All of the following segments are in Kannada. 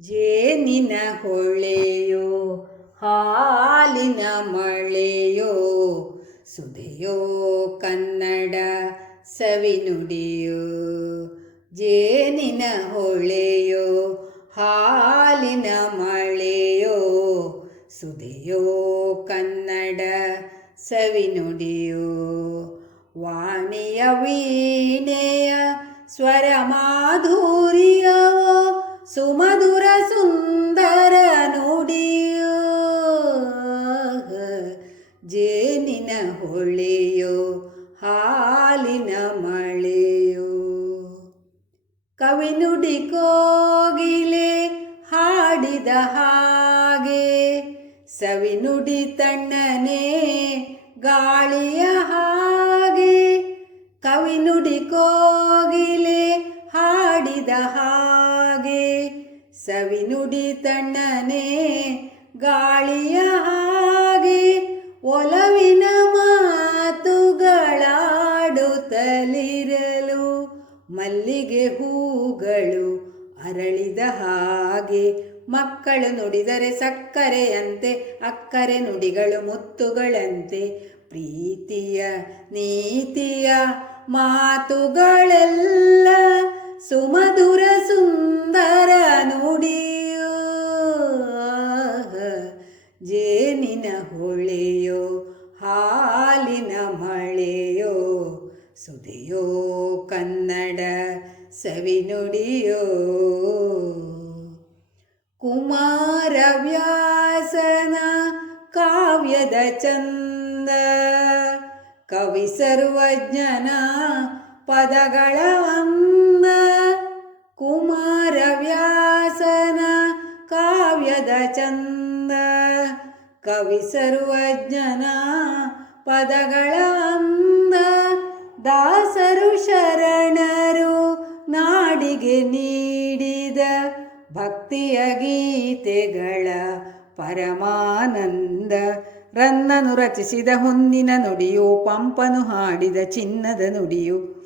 ಜೇನಿನ ಹೊಳೆಯೋ ಹಾಲಿನ ಮಳೆಯೋ ಸುಧೆಯೋ ಕನ್ನಡ ಸವಿನುಡಿಯೋ. ಜೇನಿನ ಹೊಳೆಯೋ ಹಾಲಿನ ಮಳೆಯೋ ಸುಧೆಯೋ ಕನ್ನಡ ಸವಿನುಡಿಯೋ. ವಾಣಿಯ ವೀಣೆಯ ಸ್ವರ ಮಾಧುರ್ಯವೋ ಸುಮಧುರ ಸುಂದರ ನುಡಿಯೋ. ಜೇನಿನ ಹೊಳೆಯೋ ಹಾಲಿನ ಮಳೆಯೋ. ಕವಿನುಡಿ ಕೋಗಿಲೆ ಹಾಡಿದ ಹಾಗೆ ಸವಿನುಡಿ ತಣ್ಣನೆ ಗಾಳಿಯ ಹಾಗೆ. ಕವಿನುಡಿ ಕೋಗಿಲೆ ಹಾಡಿದ ಹಾಗೆ ಸವಿನುಡಿ ತಣ್ಣನೆ ಗಾಳಿಯ ಹಾಗೆ. ಒಲವಿನ ಮಾತುಗಳಾಡುತ್ತಲಿರಲು ಮಲ್ಲಿಗೆ ಹೂಗಳು ಅರಳಿದ ಹಾಗೆ. ಮಕ್ಕಳು ನುಡಿದರೆ ಸಕ್ಕರೆಯಂತೆ ಅಕ್ಕರೆ ನುಡಿಗಳು ಮುತ್ತುಗಳಂತೆ. ಪ್ರೀತಿಯ ನೀತಿಯ ಮಾತುಗಳೆಲ್ಲ ಸುಮಧುರ ಸುಂದರ ನುಡಿಯೋ. ಜೇನಿನ ಹೊಳೆಯೋ ಹಾಲಿನ ಮಳೆಯೋ ಸುಧೆಯೋ ಕನ್ನಡ ಸವಿನುಡಿಯೋ. ಕುಮಾರವ್ಯಾಸನ ಕಾವ್ಯದ ಚಂದ ಕವಿ ಸರ್ವಜ್ಞನ ಪದಗಳ ಅಂದ. ಕುಮಾರವ್ಯಾಸನ ಕಾವ್ಯದ ಚಂದ ಕವಿ ಸರ್ವಜ್ಞನ ಪದಗಳ ಅಂದ. ದಾಸರು ಶರಣರು ನಾಡಿಗೆ ನೀಡಿದ ಭಕ್ತಿಯ ಗೀತೆಗಳ ಪರಮಾನಂದ. ರನ್ನನು ರಚಿಸಿದ ಹೊನ್ನಿನ ನುಡಿಯು ಪಂಪನು ಹಾಡಿದ ಚಿನ್ನದ ನುಡಿಯು.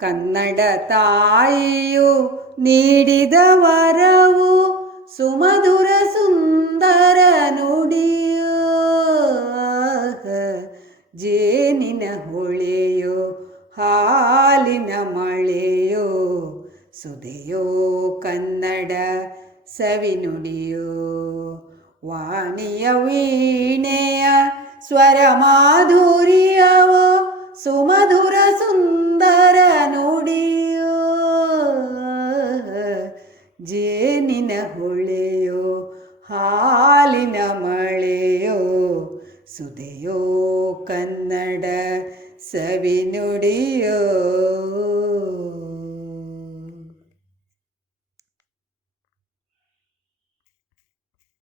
ಕನ್ನಡ ತಾಯಿಯು ನೀಡಿದ ವರವು ಸುಮಧುರ ಸುಂದರ ನುಡಿಯೋ. ಜೇನಿನ ಹೊಳೆಯೋ ಹಾಲಿನ ಮಳೆಯೋ ಸುಧೆಯೋ ಕನ್ನಡ ಸವಿನುಡಿಯೋ. ವಾಣಿಯ ವೀಣೆಯ ಸ್ವರ ಮಾಧುರ್ಯವೋ ಸುಮಧುರ ಸುಂದರ ನುಡಿಯೋ. ಜೇನಿನ ಹೊಳೆಯೋ ಹಾಲಿನ ಮಳೆಯೋ ಸುಧೆಯೋ ಕನ್ನಡ ಸವಿನುಡಿಯೋ.